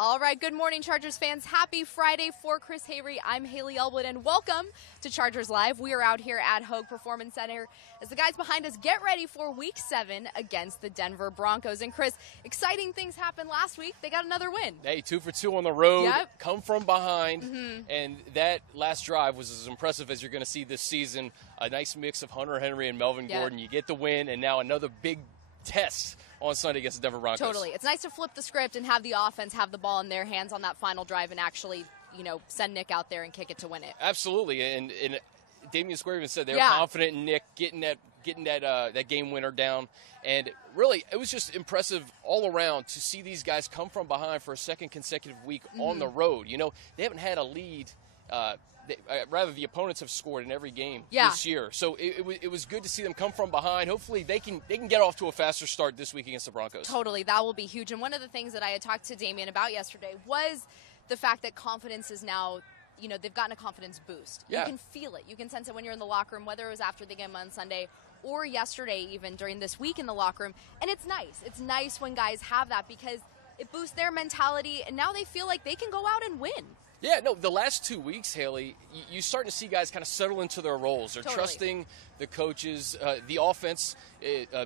All right, good morning, Chargers fans. Happy Friday. For Chris Hayre, I'm Haley Elwood, and welcome to Chargers Live. We are out here at Hogue Performance Center as the guys behind us get ready for Week 7 against the Denver Broncos. And Chris, exciting things happened last week. They got another win. Hey, 2 for 2 on the road, Yep. come from behind, and that last drive was as impressive as you're going to see this season. A nice mix of Hunter Henry and Melvin Gordon. You get the win, and now another big test on Sunday against the Denver Broncos. Totally. It's nice to flip the script and have the offense have the ball in their hands on that final drive and actually, send Nick out there and kick it to win it. Absolutely, and Damian Square even said they were Yeah. confident in Nick getting that game winner down. And really, it was just impressive all around to see these guys come from behind for a second consecutive week on the road. They haven't had a lead. Rather, the opponents have scored in every game this year. So it was good to see them come from behind. Hopefully, they can get off to a faster start this week against the Broncos. Totally. That will be huge. And one of the things that I had talked to Damian about yesterday was the fact that confidence is now, they've gotten a confidence boost. Yeah. You can feel it. You can sense it when you're in the locker room, whether it was after the game on Sunday or yesterday, even during this week in the locker room. And it's nice. It's nice when guys have that because it boosts their mentality, and now they feel like they can go out and win. Yeah, no, the last 2 weeks, Haley, you're starting to see guys kind of settle into their roles. They're trusting the coaches, the offense.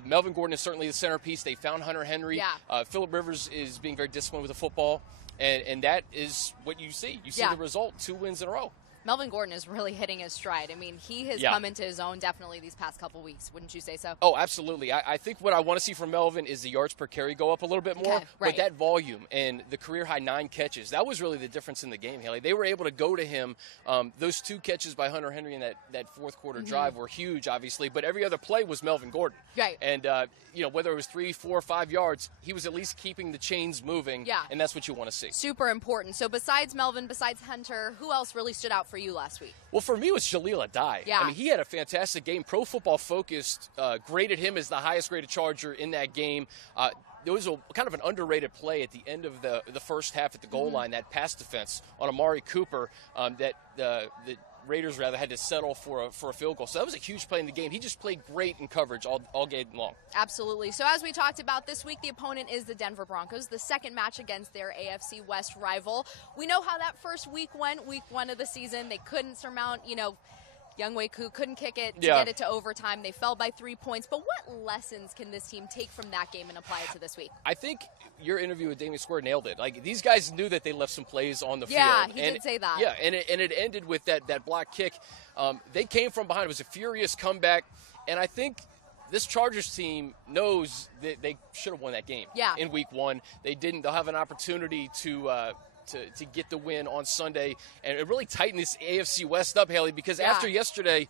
Melvin Gordon is certainly the centerpiece. They found Hunter Henry. Yeah. Phillip Rivers is being very disciplined with the football, and that is what you see. You see the result, 2 wins in a row. Melvin Gordon is really hitting his stride. I mean, he has come into his own definitely these past couple weeks. Wouldn't you say so? Oh, absolutely. I think what I want to see from Melvin is the yards per carry go up a little bit more. Okay, right. But that volume and the career-high 9 catches, that was really the difference in the game, Haley. They were able to go to him. Those 2 catches by Hunter Henry in that fourth quarter drive were huge, obviously. But every other play was Melvin Gordon. Right. And, whether it was 3, 4, 5 yards, he was at least keeping the chains moving. Yeah. And that's what you want to see. Super important. So besides Melvin, besides Hunter, who else really stood out for you last week? Well, for me, it was Jaleel Addae. Yeah. I mean, he had a fantastic game. Pro Football Focus graded him as the highest-graded Charger in that game. There was kind of an underrated play at the end of the first half at the goal line, that pass defense on Amari Cooper that the Raiders had to settle for a field goal. So that was a huge play in the game. He just played great in coverage all game long. Absolutely. So as we talked about this week, the opponent is the Denver Broncos, the second match against their AFC West rival. We know how that first week went, week 1 of the season. They couldn't surmount, Younghoe Koo couldn't kick it to get it to overtime. They fell by 3 points. But what lessons can this team take from that game and apply it to this week? I think your interview with Damian Square nailed it. Like, these guys knew that they left some plays on the field. Yeah, he did say that. Yeah, and it ended with that block kick. They came from behind. It was a furious comeback. And I think this Chargers team knows that they should have won that game in week 1. They didn't. They'll have an opportunity to get the win on Sunday. And it really tightened this AFC West up, Haley, because after yesterday,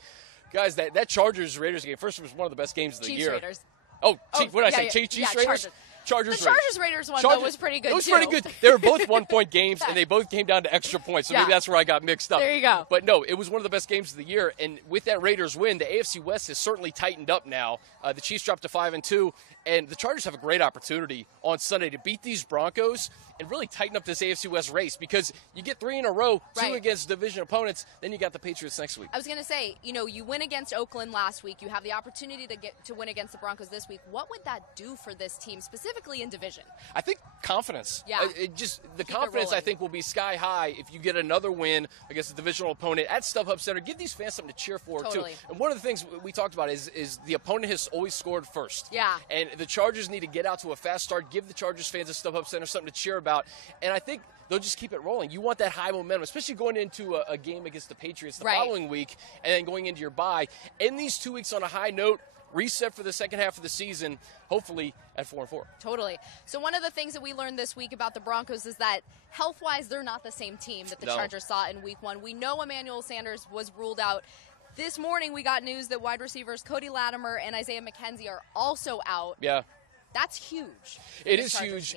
guys, that Chargers-Raiders game, first, it was one of the best games of the Chiefs year. Raiders. What did I say? Chiefs Raiders? The Chargers-Raiders one, though, was pretty good, It was too. pretty good. They were both one-point games, and they both came down to extra points, so maybe that's where I got mixed up. There you go. But, no, it was one of the best games of the year, and with that Raiders win, the AFC West has certainly tightened up now. The Chiefs dropped to 5-2, and the Chargers have a great opportunity on Sunday to beat these Broncos and really tighten up this AFC West race, because you get 3 in a row, 2 against division opponents, then you got the Patriots next week. I was going to say, you win against Oakland last week. You have the opportunity to win against the Broncos this week. What would that do for this team, specifically in division? I think confidence. Yeah. The confidence, I think, will be sky high if you get another win against a divisional opponent at StubHub Center. Give these fans something to cheer for, too. And one of the things we talked about is the opponent has always scored first. Yeah. And the Chargers need to get out to a fast start, give the Chargers fans at StubHub Center something to cheer about. And I think they'll just keep it rolling. You want that high momentum, especially going into a game against the Patriots the following week and then going into your bye. End these 2 weeks on a high note. Reset for the second half of the season, hopefully at 4-4. Totally. So one of the things that we learned this week about the Broncos is that health-wise, they're not the same team that the Chargers saw in week 1. We know Emmanuel Sanders was ruled out. This morning we got news that wide receivers Cody Latimer and Isaiah McKenzie are also out. Yeah. That's huge. It is huge.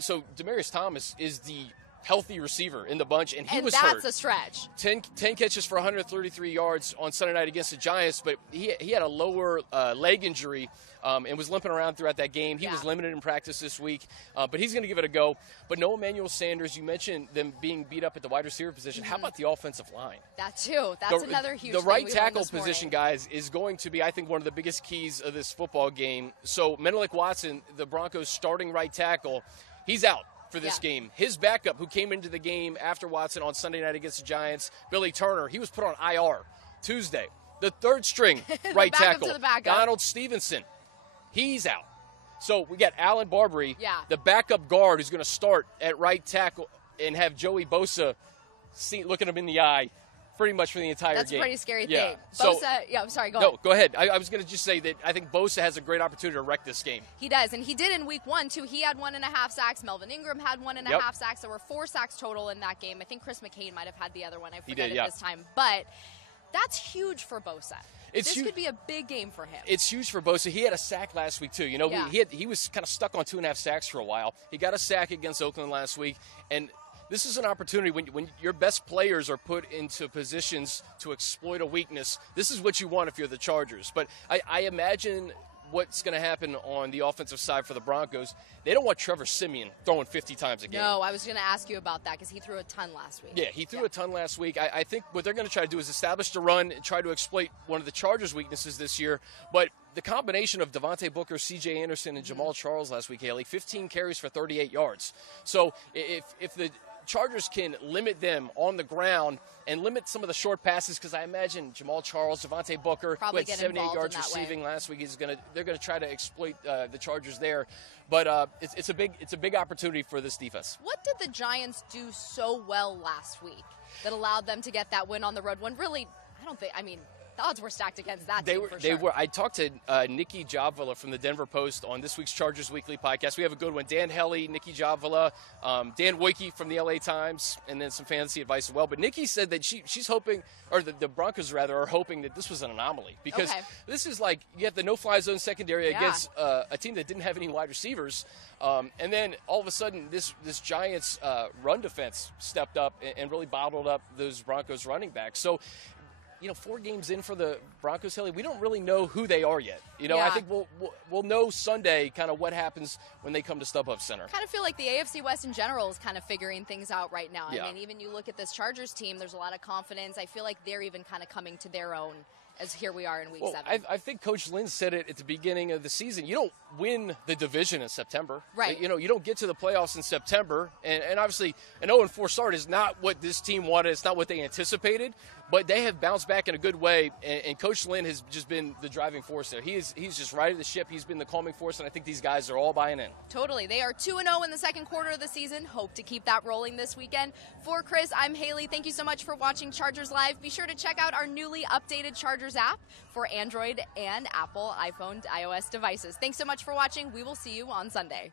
So Demaryius Thomas is the healthy receiver in the bunch, and he was hurt. And that's a stretch. 10 catches for 133 yards on Sunday night against the Giants, but he had a lower leg injury and was limping around throughout that game. He was limited in practice this week, but he's going to give it a go. But no Emmanuel Sanders. You mentioned them being beat up at the wide receiver position. How about the offensive line? That too. That's another huge The thing right we tackle learned this position, morning. guys, is going to be, I think, one of the biggest keys of this football game. So Menelik Watson, the Broncos' starting right tackle, he's out for this game. His backup, who came into the game after Watson on Sunday night against the Giants, Billy Turner, he was put on IR Tuesday. The third string right tackle, Donald Stevenson, he's out. So we got Alan Barbary, the backup guard, who's going to start at right tackle and have Joey Bosa looking him in the eye pretty much for the entire game. That's a pretty scary thing. So, Bosa, I'm sorry, go ahead. No, go ahead. I was going to just say that I think Bosa has a great opportunity to wreck this game. He does, and he did in week 1, too. He had 1.5 sacks. Melvin Ingram had 1.5 sacks. There were 4 sacks total in that game. I think Chris McCain might have had the other one. I forget it this time. But that's huge for Bosa. This could be a big game for him. It's huge for Bosa. He had a sack last week, too. You know, he was kind of stuck on 2.5 sacks for a while. He got a sack against Oakland last week, and this is an opportunity when your best players are put into positions to exploit a weakness. This is what you want if you're the Chargers. But I imagine what's going to happen on the offensive side for the Broncos. They don't want Trevor Siemian throwing 50 times a game. No, I was going to ask you about that because he threw a ton last week. Yeah, he threw a ton last week. I think what they're going to try to do is establish the run and try to exploit one of the Chargers' weaknesses this year. But the combination of Devontae Booker, C.J. Anderson, and Jamal Charles last week, Haley, 15 carries for 38 yards. So if the Chargers can limit them on the ground and limit some of the short passes, because I imagine Jamal Charles, Devontae Booker, who had 78 yards receiving last week, they're going to try to exploit the Chargers there. But it's a big opportunity for this defense. What did the Giants do so well last week that allowed them to get that win on the road when really, the odds were stacked against that team for sure. They were. I talked to Nikki Jobvilla from the Denver Post on this week's Chargers Weekly podcast. We have a good one. Dan Hellie, Nikki Jobvilla, Dan Woike from the LA Times, and then some fantasy advice as well. But Nikki said that she's hoping, or the Broncos rather, are hoping that this was an anomaly. Because this is like, you have the no-fly zone secondary against a team that didn't have any wide receivers. And then all of a sudden, this Giants run defense stepped up and really bottled up those Broncos running backs. So, 4 games in for the Broncos, Hilly, we don't really know who they are yet. I think we'll know Sunday kind of what happens when they come to StubHub Center. I kind of feel like the AFC West in general is kind of figuring things out right now. I mean, even you look at this Chargers team, there's a lot of confidence. I feel like they're even kind of coming to their own as here we are in week 7. I think Coach Lynn said it at the beginning of the season. You don't win the division in September. Right. You don't get to the playoffs in September. And obviously, an 0-4 start is not what this team wanted. It's not what they anticipated. But they have bounced back in a good way. And Coach Lynn has just been the driving force there. He's just righted the ship. He's been the calming force. And I think these guys are all buying in. Totally. They are 2-0 in the second quarter of the season. Hope to keep that rolling this weekend. For Chris, I'm Haley. Thank you so much for watching Chargers Live. Be sure to check out our newly updated Chargers app for Android and Apple, iPhone, iOS devices. Thanks so much for watching. We will see you on Sunday.